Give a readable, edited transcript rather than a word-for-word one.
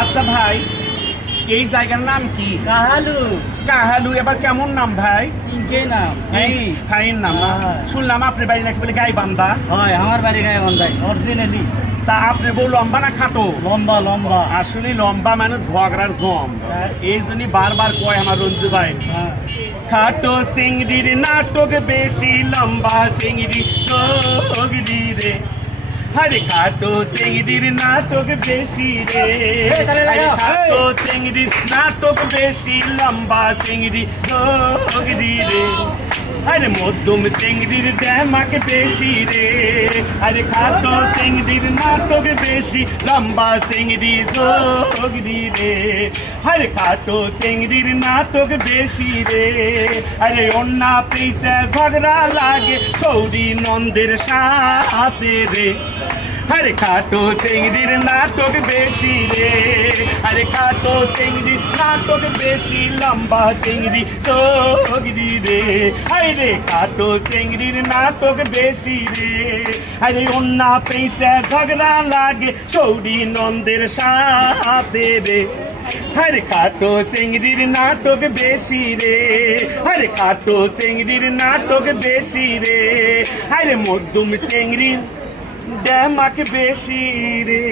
আচ্ছা ভাই, এই জায়গার নাম কি? কাহালু কাহালু। এবার কেমন নাম ভাই? ইনকে নাম এই ফাইন নাম না? হ্যাঁ। শুনলাম আপনার বাড়ি নাকি বলে গাইবান্ধা। হয় আমার বাড়ি গায়ে বন্ধাই অরিজিনালি তা আপনি বউ লম্বা না খাটো? লম্বা লম্বা আসলে লম্বা মানে ঝগড়ার জম। হ্যাঁ। এই জন্যই বারবার কয় আমার রঞ্জু ভাই, হ্যাঁ। খাটো চিংড়ির নাটক বেশি, লম্বা চিংড়ি চোগড়ি রে। আরে খাটো চিংড়ির নাটক বেশি রে, আরে খাটো চিংড়ির নাটক বেশি, লম্বা চিংড়ি চোগড়ি রে। আরে মধ্যম চিংড়ির ড্যামাক বেশি রে, আরে খাটো চিংড়ির নাটক বেশি, লম্বা চিংড়ি চোগড়ি রে। আরে খাটো চিংড়ির নাটক বেশি রে, আরে অন্যা পিছে ঝগড়া লাগে চৌরি নন্দের সাথে রে। আরে খাটো চিংড়ির নাটক বেশি রে, আরে খাটো চিংড়ির নাটক বেশি, লম্বা চিংড়ি চোগড়ি রে। আরে খাটো চিংড়ির নাটক বেশি রে, আরে অন্যা পিছে ঝগড়া লাগে চৌরি নন্দের সাথে রে। আরে খাটো চিংড়ির নাটক বেশি রে, আরে খাটো চিংড়ির নাটক বেশি রে। আরে মধ্যম চিংড়ির ড্যামাক বেশি রে।